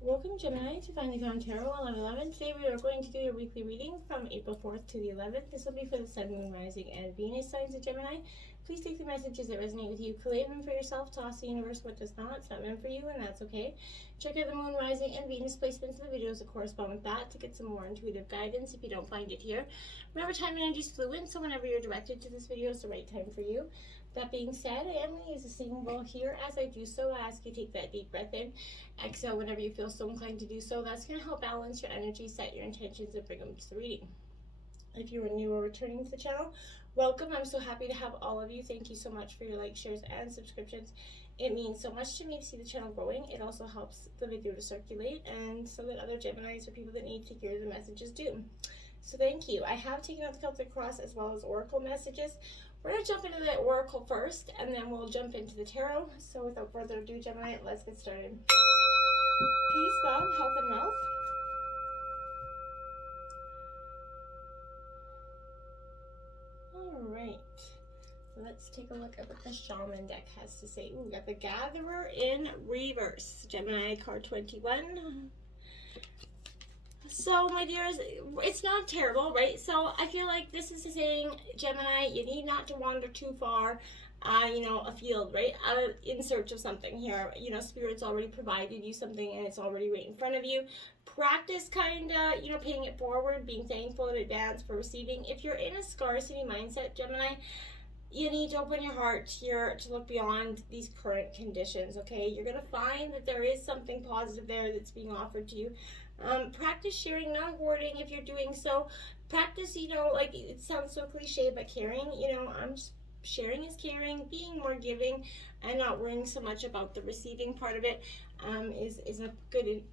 Welcome, Gemini, to Finally Found Tarot 11/11. Today we are going to do your weekly reading from April 4th to the 11th. This will be for the Sun, Moon, Rising, and Venus signs of Gemini. Please take the messages that resonate with you, collate them for yourself, toss the universe what does not. It's not meant for you, and that's okay. Check out the Moon, Rising, and Venus placements in the videos that correspond with that to get some more intuitive guidance if you don't find it here. Remember, time and energy is fluid, so whenever you're directed to this video, it's the right time for you. That being said, I am going to use a singing bowl here. As I do so, I ask you to take that deep breath in. Exhale whenever you feel so inclined to do so. That's going to help balance your energy, set your intentions, and bring them to the reading. If you are new or returning to the channel, welcome. I'm so happy to have all of you. Thank you so much for your likes, shares, and subscriptions. It means so much to me to see the channel growing. It also helps the video to circulate and so that other Geminis or people that need to hear the messages do. So thank you. I have taken out the Celtic Cross as well as Oracle messages. We're going to jump into the Oracle first, and then we'll jump into the Tarot. So without further ado, Gemini, let's get started. Peace, love, health, and wealth. All right. Let's take a look at what the Shaman deck has to say. Ooh, we got the Gatherer in reverse. Gemini card 21. So, my dears, it's not terrible, right? So, I feel like this is saying, Gemini, you need not to wander too far, afield, right? In search of something here. Spirit's already provided you something and it's already right in front of you. Practice kind of, paying it forward, being thankful in advance for receiving. If you're in a scarcity mindset, Gemini, you need to open your heart here to look beyond these current conditions, okay? You're going to find that there is something positive there that's being offered to you. Practice sharing, not hoarding if you're doing so. Practice, like it sounds so cliche, but caring, I'm just sharing is caring, being more giving and not worrying so much about the receiving part of it is a good and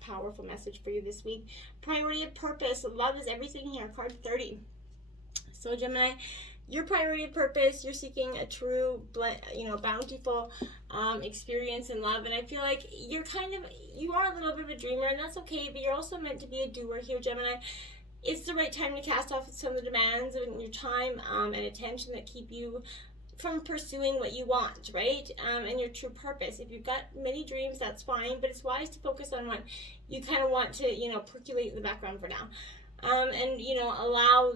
powerful message for you this week. Priority of purpose, love is everything here, card 30. So Gemini, your priority of purpose, you're seeking a true, bountiful experience in love. And I feel like you are a little bit of a dreamer, and that's okay, but you're also meant to be a doer here, Gemini. It's the right time to cast off some of the demands of your time and attention that keep you from pursuing what you want, right? And your true purpose. If you've got many dreams, that's fine, but it's wise to focus on one you kind of want to, percolate in the background for now. And, allow,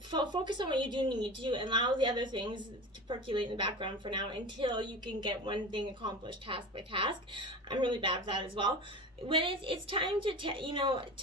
focus on what you do need to and allow the other things to percolate in the background for now until you can get one thing accomplished task by task. I'm really bad at that as well. When it's time to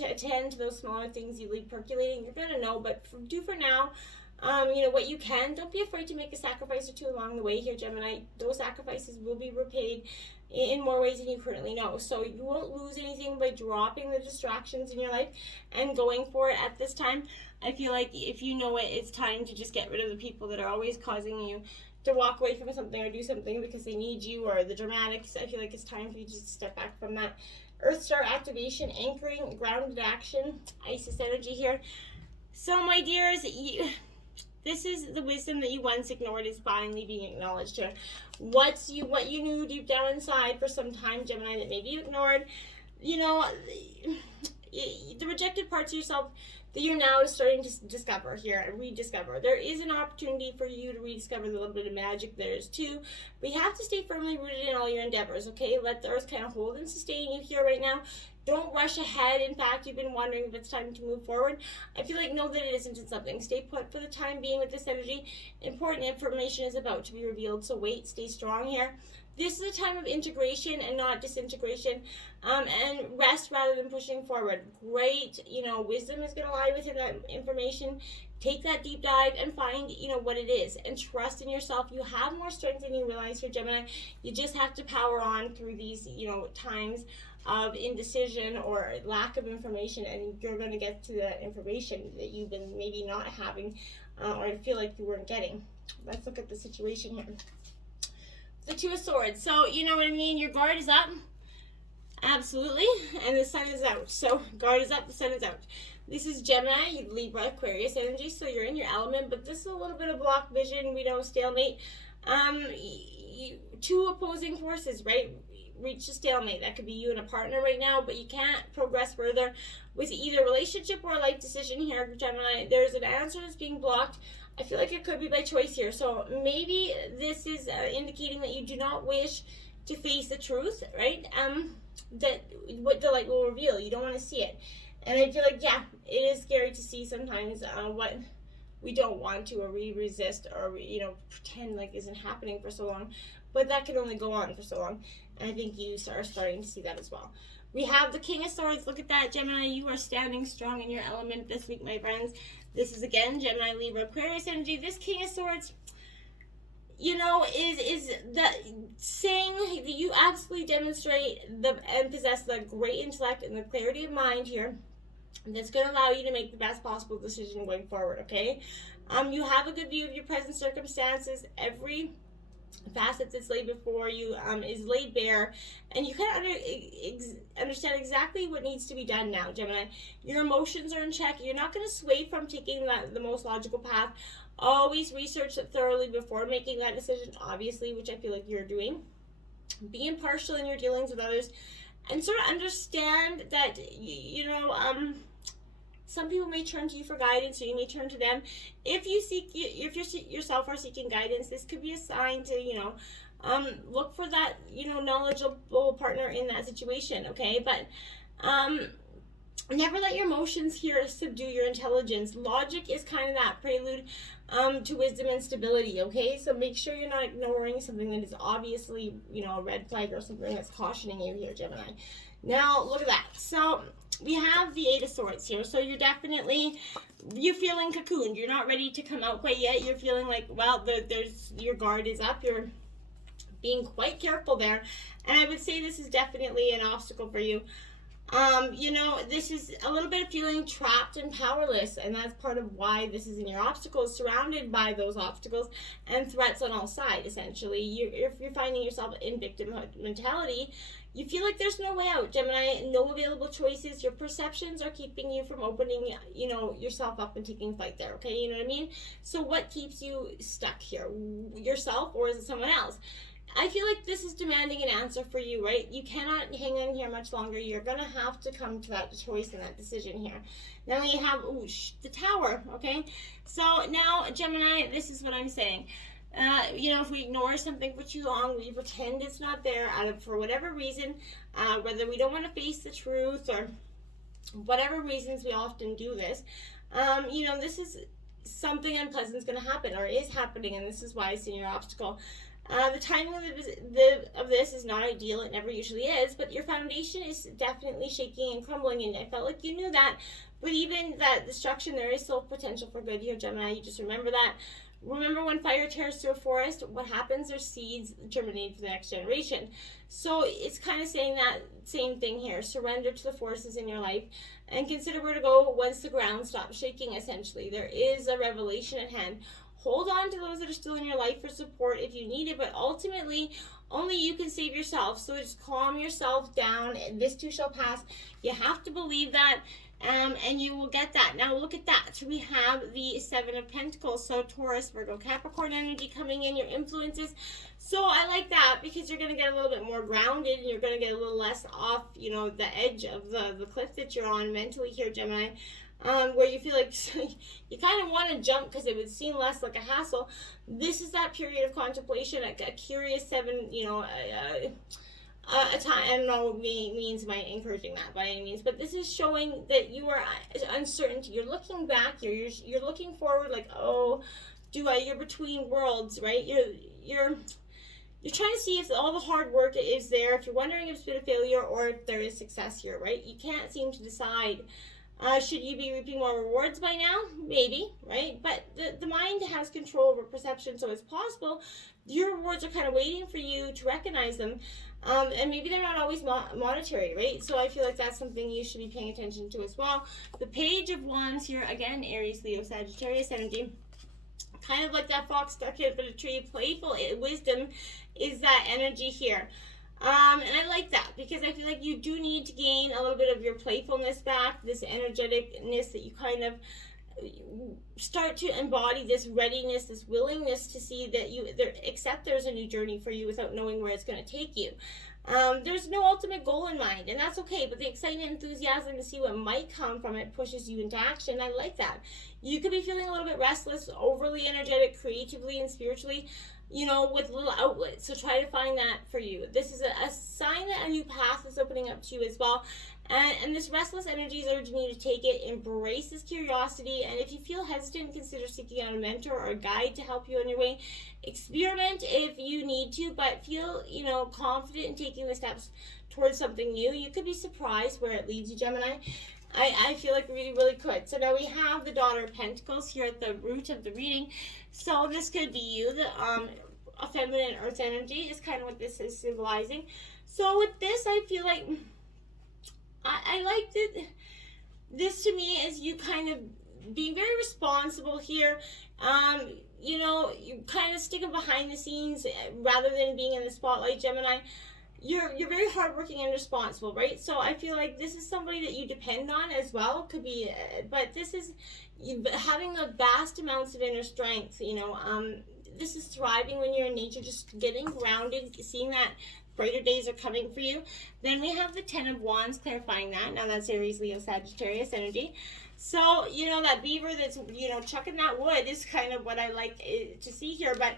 attend to those smaller things you leave percolating, you're gonna know, but do for now what you can. Don't be afraid to make a sacrifice or two along the way here, Gemini. Those sacrifices will be repaid in more ways than you currently know. So you won't lose anything by dropping the distractions in your life and going for it at this time. I feel like if you know it's time to just get rid of the people that are always causing you to walk away from something or do something because they need you, or the dramatics. I feel like it's time for you to just step back from that. Earth Star activation, anchoring, grounded action, Isis energy here. So my dears, this is the wisdom that you once ignored is finally being acknowledged here. What you knew deep down inside for some time, Gemini, that maybe you ignored, the rejected parts of yourself that you're now starting to discover here and rediscover. There is an opportunity for you to rediscover the little bit of magic there is too. But you have to stay firmly rooted in all your endeavors, okay? Let the earth kind of hold and sustain you here right now. Don't rush ahead. In fact, you've been wondering if it's time to move forward. I feel like know that it isn't in something. Stay put for the time being with this energy. Important information is about to be revealed, so wait, stay strong here. This is a time of integration and not disintegration, and rest rather than pushing forward. Great, wisdom is going to lie within that information. Take that deep dive and find, what it is, and trust in yourself. You have more strength than you realize here, Gemini. You just have to power on through these, times of indecision or lack of information, and you're going to get to that information that you've been maybe not having or feel like you weren't getting. Let's look at the situation here. The Two of Swords. So, you know what I mean? Your guard is up. Absolutely. And the sun is out. So, guard is up, the sun is out. This is Gemini, Libra, Aquarius energy. So, you're in your element. But this is a little bit of blocked vision. We know stalemate. Two opposing forces, right? Reach a stalemate. That could be you and a partner right now. But you can't progress further with either relationship or a life decision here, Gemini. There's an answer that's being blocked. I feel like it could be by choice here. So maybe this is indicating that you do not wish to face the truth, right? That what the light will reveal. You don't want to see it. And I feel like, yeah, it is scary to see sometimes what we don't want to, or we resist, or we, you know, pretend like isn't happening for so long. But that can only go on for so long. And I think you are starting to see that as well. We have the King of Swords. Look at that, Gemini. You are standing strong in your element this week, my friends. This is, again, Gemini, Libra, Aquarius energy. This King of Swords, you know, is that saying that you absolutely demonstrate and possess the great intellect and the clarity of mind here that's going to allow you to make the best possible decision going forward, okay? You have a good view of your present circumstances. Every facet that's laid before you is laid bare, and you kind of understand exactly what needs to be done now, Gemini. Your emotions are in check. You're not going to sway from taking the most logical path. Always research it thoroughly before making that decision, obviously, which I feel like you're doing. Be impartial in your dealings with others, and sort of understand that, you know, some people may turn to you for guidance, or you may turn to them. If you yourself are seeking guidance, this could be a sign to, you know, look for that, you know, knowledgeable partner in that situation, okay? But never let your emotions here subdue your intelligence. Logic is kind of that prelude to wisdom and stability, okay? So make sure you're not ignoring something that is obviously, you know, a red flag or something that's cautioning you here, Gemini. Now, look at that. So we have the Eight of Swords here. So you're feeling cocooned. You're not ready to come out quite yet. You're feeling like, well, your guard is up. You're being quite careful there. And I would say this is definitely an obstacle for you. You know, this is a little bit of feeling trapped and powerless, and that's part of why this is in your obstacles, surrounded by those obstacles and threats on all sides, essentially. If you're finding yourself in victim mentality, you feel like there's no way out, Gemini, no available choices. Your perceptions are keeping you from opening, you know, yourself up and taking flight there, okay? You know what I mean? So what keeps you stuck here? Yourself, or is it someone else? I feel like this is demanding an answer for you, right? You cannot hang in here much longer. You're going to have to come to that choice and that decision here. Now you have the Tower, okay? So now, Gemini, this is what I'm saying. You know, if we ignore something for too long, we pretend it's not there for whatever reason, whether we don't want to face the truth or whatever reasons we often do this, you know, this is something unpleasant is going to happen, or is happening, and this is why it's in your obstacle. The timing of this is not ideal. It never usually is, but your foundation is definitely shaking and crumbling, and I felt like you knew that. But even that destruction, there is still potential for good here, Gemini. You just remember that. Remember, when fire tears through a forest, what happens? There's seeds germinate for the next generation. So it's kind of saying that same thing here. Surrender to the forces in your life and consider where to go once the ground stops shaking, essentially. There is a revelation at hand. Hold on to those that are still in your life for support if you need it, but ultimately, only you can save yourself. So just calm yourself down. This too shall pass. You have to believe that, and you will get that. Now look at that. So we have the Seven of Pentacles. So Taurus, Virgo, Capricorn energy coming in, your influences. So I like that, because you're going to get a little bit more grounded, and you're going to get a little less off, you know, the edge of the cliff that you're on mentally here, Gemini. Where you feel like you kind of want to jump because it would seem less like a hassle. This is that period of contemplation, a curious seven, you know, a time. I don't know what means by encouraging that by any means, but this is showing that you are uncertainty. You're looking back. You're looking forward. Like, oh, you're between worlds, right? You're trying to see if all the hard work is there. If you're wondering if it's been a failure or if there is success here, right? You can't seem to decide. Should you be reaping more rewards by now? Maybe, right? But the mind has control over perception, so it's possible your rewards are kind of waiting for you to recognize them. And maybe they're not always monetary, right? So I feel like that's something you should be paying attention to as well. The Page of Wands here, again, Aries, Leo, Sagittarius energy. Kind of like that fox stuck in a tree, playful wisdom is that energy here. And I like that, because I feel like you do need to gain a little bit of your playfulness back, this energeticness that you kind of start to embody, this readiness, this willingness to see that accept there's a new journey for you without knowing where it's going to take you. There's no ultimate goal in mind, and that's okay, but the excitement, enthusiasm to see what might come from it pushes you into action. I like that. You could be feeling a little bit restless, overly energetic, creatively and spiritually. you know, with little outlets. So try to find that for you. This is a sign that a new path is opening up to you as well. And this restless energy is urging you to take it, embrace this curiosity, and if you feel hesitant, consider seeking out a mentor or a guide to help you on your way. Experiment if you need to, but feel, you know, confident in taking the steps towards something new. You could be surprised where it leads you, Gemini. I feel like we really could. So now we have the Daughter of Pentacles here at the root of the reading. So this could be you. The a feminine earth energy is kind of what this is symbolizing. So with this, I feel like I like that. This to me is you kind of being very responsible here. You know, you kind of sticking behind the scenes rather than being in the spotlight, Gemini. You're very hardworking and responsible, right? So I feel like this is somebody that you depend on as well. Could be, but this is having a vast amounts of inner strength. You know, this is thriving when you're in nature, just getting grounded, seeing that brighter days are coming for you. Then we have the 10 of Wands, clarifying that. Now that's Aries, Leo, Sagittarius energy. So, you know, that beaver that's, you know, chucking that wood is kind of what I like to see here. But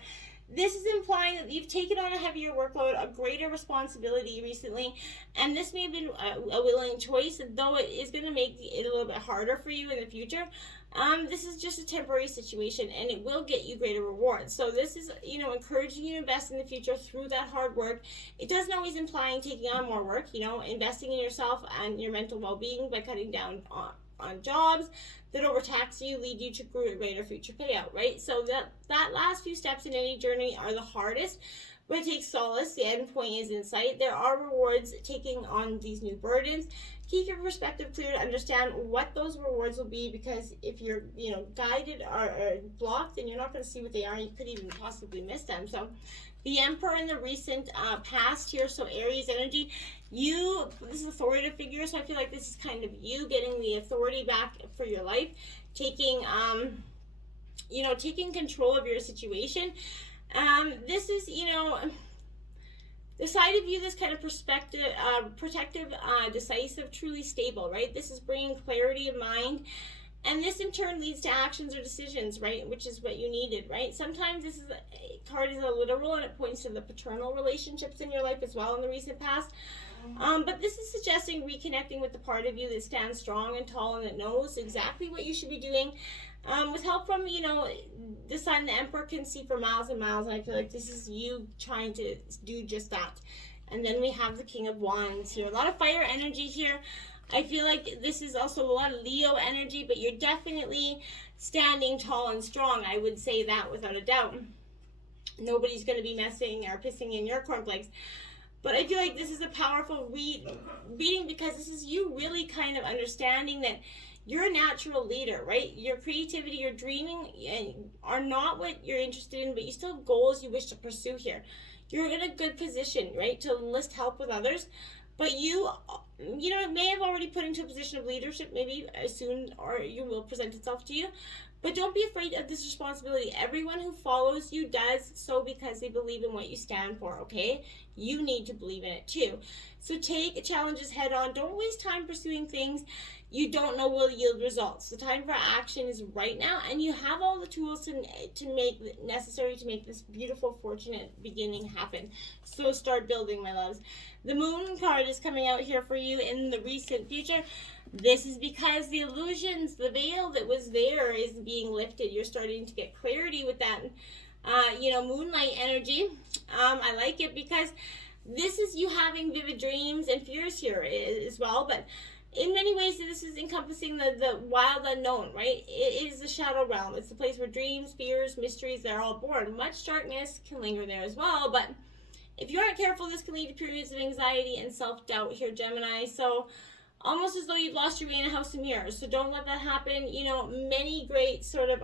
this is implying that you've taken on a heavier workload, a greater responsibility recently, and this may have been a willing choice, though it is going to make it a little bit harder for you in the future. This is just a temporary situation, and it will get you greater rewards. So this is, you know, encouraging you to invest in the future through that hard work. It doesn't always imply taking on more work, you know, investing in yourself and your mental well-being by cutting down on jobs that overtax you, lead you to greater future payout, right? So that last few steps in any journey are the hardest, but it takes solace. The end point is in sight. There are rewards taking on these new burdens. Keep your perspective clear to understand what those rewards will be, because if you're, you know, guided or blocked, then you're not going to see what they are. You could even possibly miss them. So the Emperor in the recent past here, so Aries energy, this is authoritative figure, so I feel like this is kind of you getting the authority back for your life, taking, you know, taking control of your situation. This is, you know, the side of you that's kind of perspective, protective, decisive, truly stable, right? This is bringing clarity of mind. And this in turn leads to actions or decisions, right? Which is what you needed, right? Sometimes this card is a literal, and it points to the paternal relationships in your life as well in the recent past. But this is suggesting reconnecting with the part of you that stands strong and tall and that knows exactly what you should be doing. With help from, you know, the Sun, the Emperor can see for miles and miles, and I feel like this is you trying to do just that. And then we have the King of Wands here. A lot of fire energy here. I feel like this is also a lot of Leo energy, but you're definitely standing tall and strong. I would say that without a doubt. Nobody's going to be messing or pissing in your cornflakes. But I feel like this is a powerful reading, because this is you really kind of understanding that you're a natural leader, right? Your creativity, your dreaming are not what you're interested in, but you still have goals you wish to pursue here. You're in a good position, right, to enlist help with others. But you know, may have already put into a position of leadership, maybe soon, or you will present itself to you. But don't be afraid of this responsibility. Everyone who follows you does so because they believe in what you stand for, okay? You need to believe in it too. So take challenges head on. Don't waste time pursuing things you don't know will yield results. The time for action is right now, and you have all the tools to make necessary to make this beautiful, fortunate beginning happen. So start building, my loves. The Moon card is coming out here for you in the recent future. This is because the illusions, the veil that was there is being lifted. You're starting to get clarity with that, you know, moonlight energy. I like it because this is you having vivid dreams and fears here as well, but in many ways, this is encompassing the wild unknown, right? It is the shadow realm. It's the place where dreams, fears, mysteries, they're all born. Much darkness can linger there as well, but if you aren't careful, this can lead to periods of anxiety and self-doubt here, Gemini. So almost as though you've lost your way in a house of mirrors. So don't let that happen. You know, many great sort of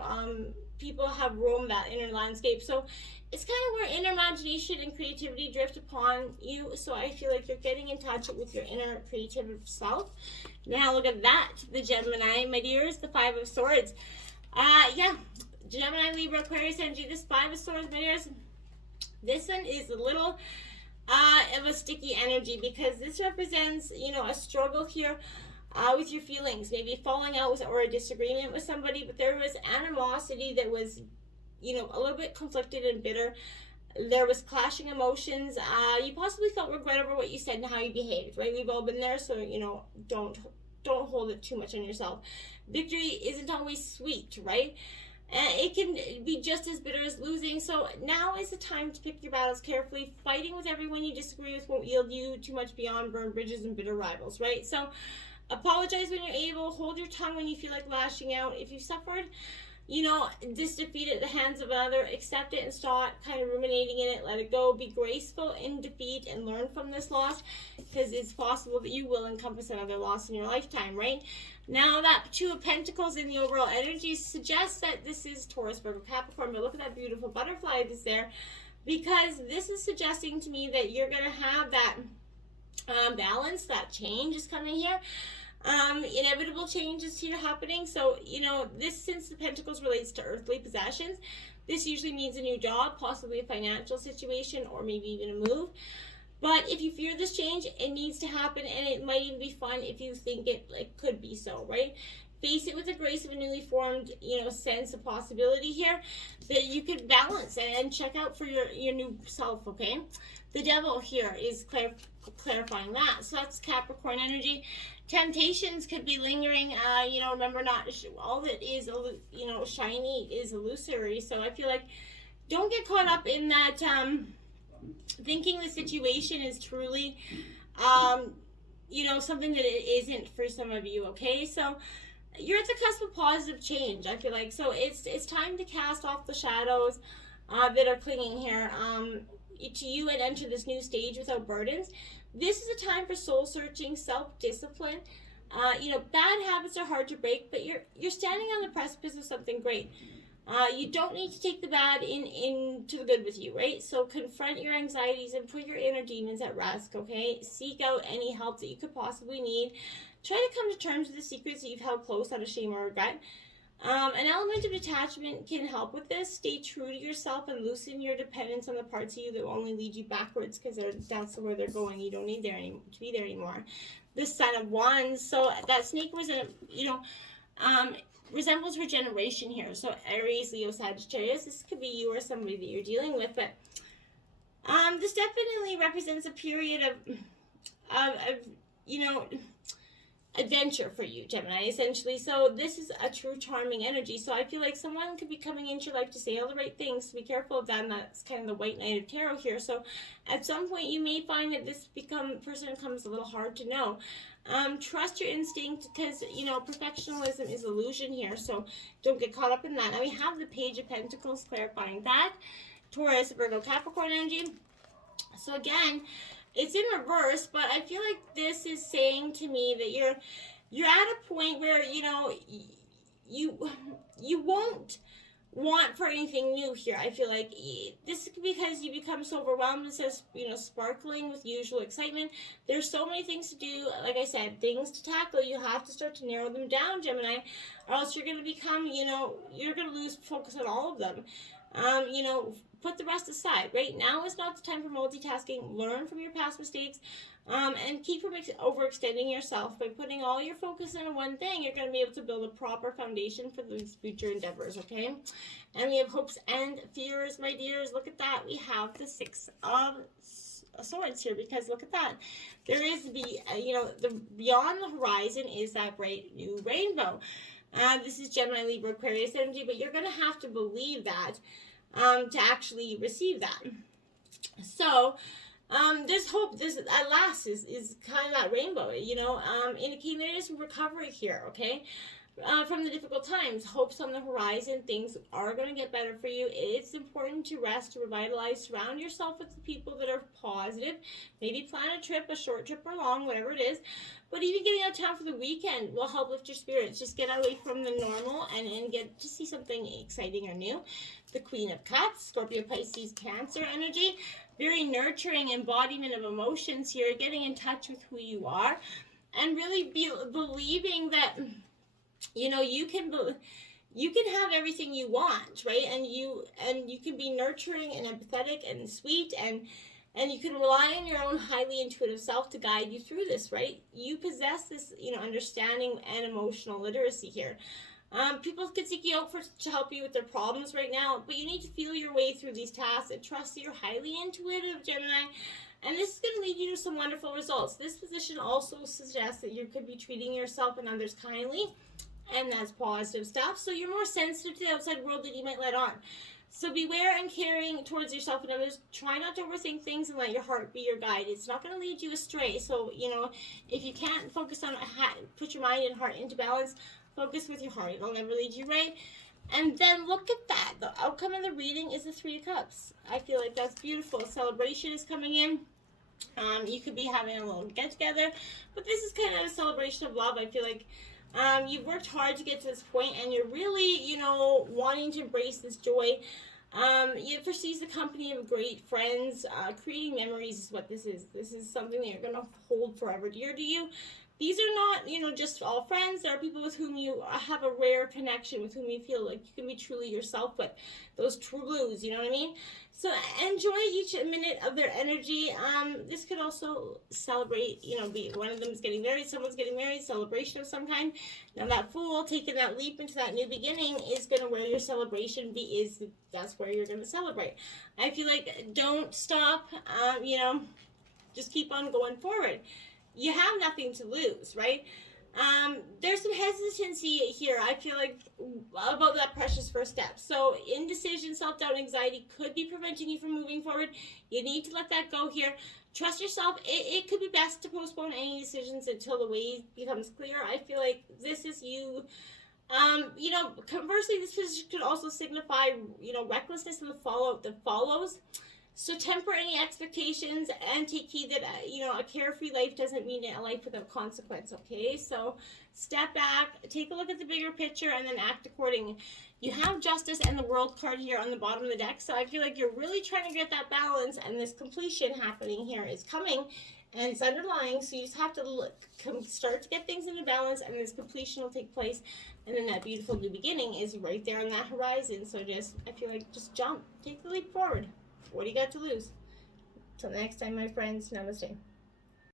people have roamed that inner landscape. So it's kind of where inner imagination and creativity drift upon you. So I feel like you're getting in touch with your inner creative self. Now look at that, the Gemini, my dears, the Five of Swords. Yeah, Gemini, Libra, Aquarius energy. This Five of Swords, my dears, this one is a little of a sticky energy, because this represents, you know, a struggle here with your feelings, maybe falling out with, or a disagreement with somebody, but there was animosity that was, you know, a little bit conflicted and bitter. There was clashing emotions. You possibly felt regret over what you said and how you behaved, right? We've all been there, so, you know, don't hold it too much on yourself. Victory isn't always sweet, right? It can be just as bitter as losing. So now is the time to pick your battles carefully. Fighting with everyone you disagree with won't yield you too much beyond burned bridges and bitter rivals, right? So apologize when you're able. Hold your tongue when you feel like lashing out. If you suffered, you know, this defeat at the hands of another, accept it and stop kind of ruminating in it. Let it go. Be graceful in defeat and learn from this loss, because it's possible that you will encompass another loss in your lifetime, right? Now that Two of Pentacles in the overall energy suggests that this is Taurus, Virgo, Capricorn, but look at that beautiful butterfly that's there, because this is suggesting to me that you're going to have that balance, that change is coming here. Inevitable changes here happening. So, you know, this, since the Pentacles relates to earthly possessions, this usually means a new job, possibly a financial situation, or maybe even a move. But if you fear this change, it needs to happen, and it might even be fun if you think it like could be so, right? Face it with the grace of a newly formed, you know, sense of possibility here that you could balance and check out for your new self, okay? The Devil here is clarifying that. So that's Capricorn energy. Temptations could be lingering. You know, remember, not all that is, you know, shiny is illusory. So I feel like don't get caught up in that thinking the situation is truly, you know, something that it isn't for some of you, okay? So you're at the cusp of positive change, I feel like. So it's time to cast off the shadows that are clinging here to you and enter this new stage without burdens. This is a time for soul searching, self-discipline. You know, bad habits are hard to break, but you're standing on the precipice of something great. You don't need to take the bad into the good with you, right? So confront your anxieties and put your inner demons at rest, okay? Seek out any help that you could possibly need. Try to come to terms with the secrets that you've held close out of shame or regret. An element of detachment can help with this. Stay true to yourself and loosen your dependence on the parts of you that will only lead you backwards, because that's where they're going. You don't need to be there anymore. The Son of Wands. So that snake was, you know, resembles regeneration here. So Aries, Leo, Sagittarius. This could be you or somebody that you're dealing with, but this definitely represents a period of you know, adventure for you, Gemini, essentially. So this is a true charming energy. So I feel like someone could be coming into your life to say all the right things. So be careful of that. And that's kind of the White Knight of Tarot here. So at some point you may find that this person becomes a little hard to know. Trust your instinct, because, you know, perfectionism is illusion here. So don't get caught up in that. Now we have the Page of Pentacles clarifying that. Taurus, Virgo, Capricorn energy. So again, it's in reverse, but I feel like this is saying to me that you're at a point where, you know, you won't want for anything new here. I feel like this is because you become so overwhelmed and so, you know, sparkling with usual excitement. There's so many things to do. Like I said, things to tackle. You have to start to narrow them down, Gemini, or else you're going to become, you know, you're going to lose focus on all of them. You know, put the rest aside. Right now is not the time for multitasking. Learn from your past mistakes, and keep from overextending yourself. By putting all your focus into one thing, you're going to be able to build a proper foundation for these future endeavors, okay? And we have hopes and fears, my dears. Look at that. We have the Six of Swords here, because look at that. There is you know, the beyond the horizon is that bright new rainbow. This is Gemini, Libra, Aquarius energy, but you're going to have to believe that to actually receive that. So there's hope. This at last is kind of that rainbow, you know, indicating there is some recovery here, okay, from the difficult times. Hope's on the horizon. Things are going to get better for you. It's important to rest, to revitalize, surround yourself with the people that are positive. Maybe plan a trip, a short trip or long, whatever it is. But even getting out of town for the weekend will help lift your spirits. Just get away from the normal and get to see something exciting or new. The Queen of Cups, Scorpio, Pisces, Cancer energy. Very nurturing embodiment of emotions here. Getting in touch with who you are. And really believing that, you know, you can have everything you want, right? And you can be nurturing and empathetic and sweet, and you can rely on your own highly intuitive self to guide you through this, right? You possess this, you know, understanding and emotional literacy here. People can seek you out to help you with their problems right now, but you need to feel your way through these tasks and trust that you're highly intuitive, Gemini. And this is going to lead you to some wonderful results. This position also suggests that you could be treating yourself and others kindly, and that's positive stuff. So you're more sensitive to the outside world than you might let on. So beware and caring towards yourself and others. Try not to overthink things and let your heart be your guide. It's not going to lead you astray. So, if you can't focus on put your mind and heart into balance, focus with your heart. It'll never lead you right. And then look at that. The outcome of the reading is the Three of Cups. I feel like that's beautiful. Celebration is coming in. You could be having a little get-together, but this is kind of a celebration of love. I feel like you've worked hard to get to this point, and you're really, wanting to embrace this joy. You foresee the company of great friends. Creating memories is what this is. This is something that you're going to hold forever dear to you. These are not, just all friends. There are people with whom you have a rare connection, with whom you feel like you can be truly yourself with. Those true blues, you know what I mean? So enjoy each minute of their energy. This could also celebrate, one of them is getting married, someone's getting married, celebration of some kind. Now that Fool taking that leap into that new beginning is going to where your celebration that's where you're going to celebrate. I feel like don't stop, just keep on going forward. You have nothing to lose, right? There's some hesitancy here, I feel like, about that precious first step. So indecision, self-doubt, anxiety could be preventing you from moving forward. You need to let that go here. Trust yourself. It could be best to postpone any decisions until the way becomes clear. I feel like this is you. Conversely, this position could also signify, recklessness and the fallout that follows. So temper any expectations and take heed that, a carefree life doesn't mean a life without consequence, okay? So step back, take a look at the bigger picture, and then act accordingly. You have Justice and the World card here on the bottom of the deck, so I feel like you're really trying to get that balance, and this completion happening here is coming, and it's underlying, so you just have to start to get things into balance, and this completion will take place, and then that beautiful new beginning is right there on that horizon. So I feel like just jump, take the leap forward. What do you got to lose? Till next time, my friends, namaste.